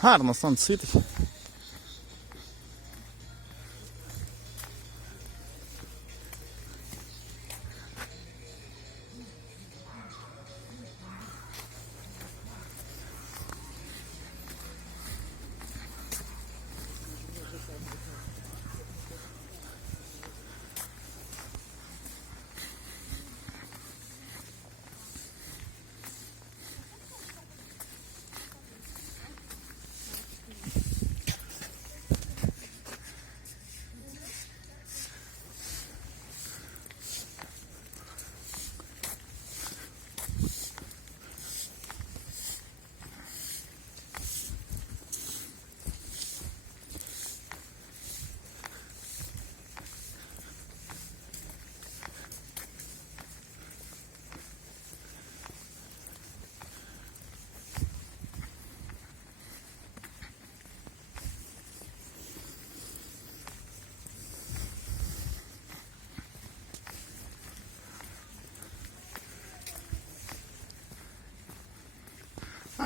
Гарно сонце світить.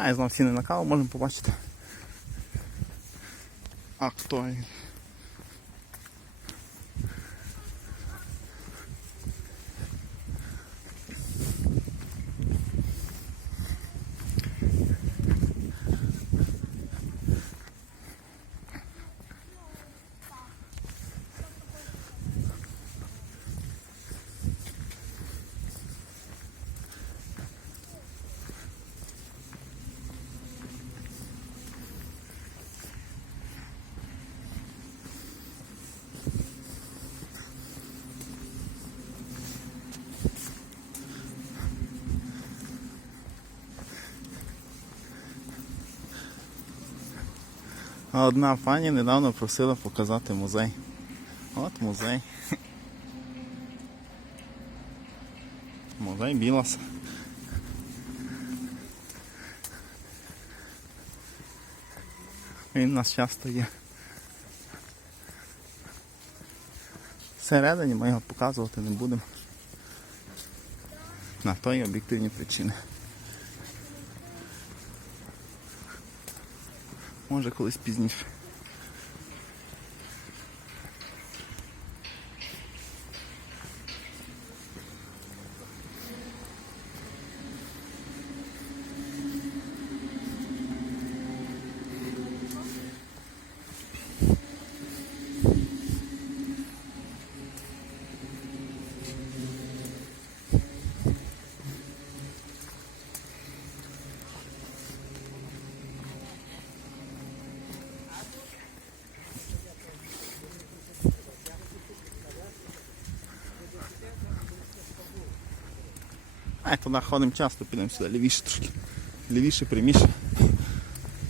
А, я знов ціни на каву можемо побачити. А хто він? А одна пані недавно просила показати музей. От музей. Музей Білоса. Він у нас часто є. Всередині ми його показувати не будемо. На то є об'єктивні причини. Може колись пізніше. А туди ходимо часто, підемо сюди лівіше трошки. Лівіше, пряміше.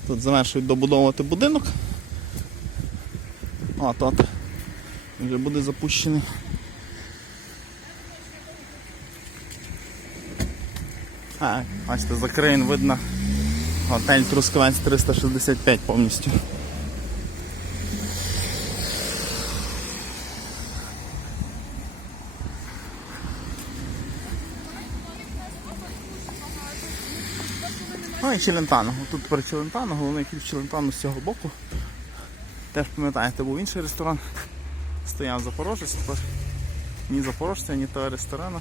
Тут завершують добудовувати будинок. А тут вже буде запущений. А, бачите, за країн видно готель Трускавець 365 повністю. Ну і Челентано. Тут про Челентано, головний ключ Челентано з цього боку. Теж пам'ятаєте, був інший ресторан. Стояв Запорожець, тепер ні Запорожця, ні того ресторану.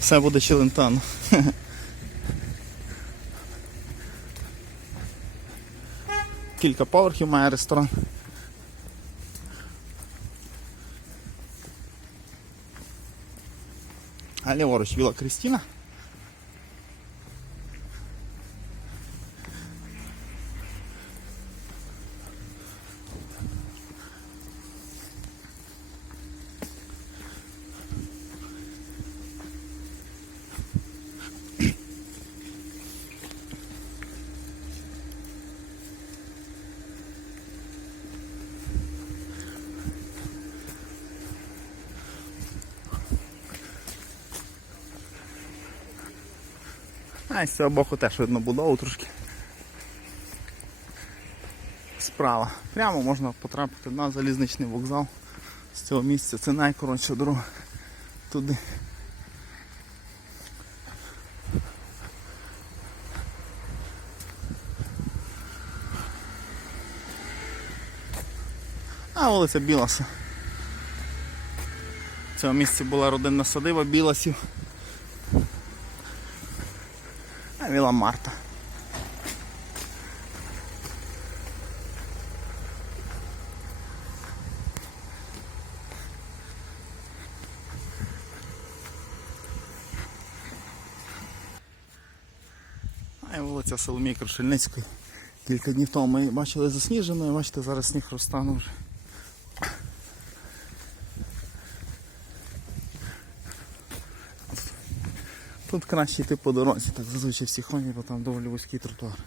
Все буде Челентано. Кілька поверхів має ресторан. А ліворуч Віла Крістіна. А з цього боку теж видно будову трошки. Справа. Прямо можна потрапити на залізничний вокзал з цього місця. Це найкоротша дорога туди. А вулиця Біласа. В цьому місці була родинна садиба Біласів. А Віла Марта. А і вулиця Соломії Крушельницької. Кілька днів тому ми бачили засніженою, бачите, зараз сніг розтанув вже. Тут краще йти по дорозі, так зазвичай всі ходять, бо там доволі вузький тротуар.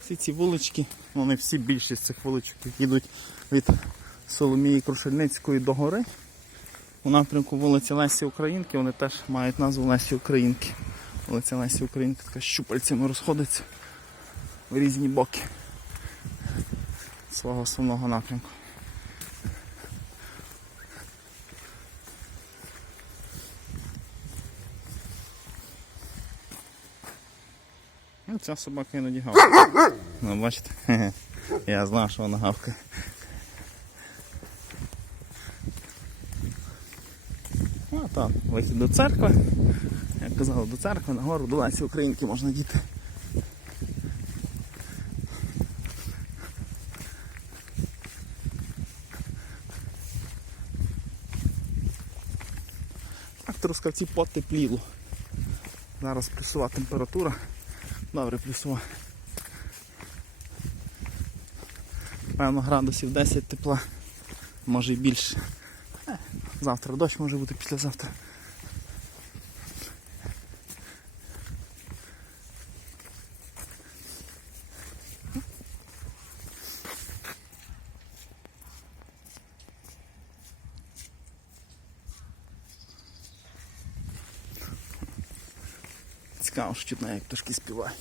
Всі ці вулички, вони всі більшість цих вуличок йдуть від Соломії Крушельницької до гори. У напрямку вулиці Лесі Українки вони теж мають назву Лесі Українки. Вулиця Лесі Українки така щупальцями розходиться в різні боки свого основного напрямку. Ця собака іноді гавкає. Ну, бачите? Я знав, що вона гавкає. А там, вихід до церкви. Як казав, до церкви, нагору, до Лесі Українки можна діти. Так, трускавці потепліло. Зараз плюсова температура. Добре, плюсово. Певно градусів 10 тепла, може і більше. Е, Завтра дощ може бути післязавтра. Цікаво, що чутно, як пташки співають.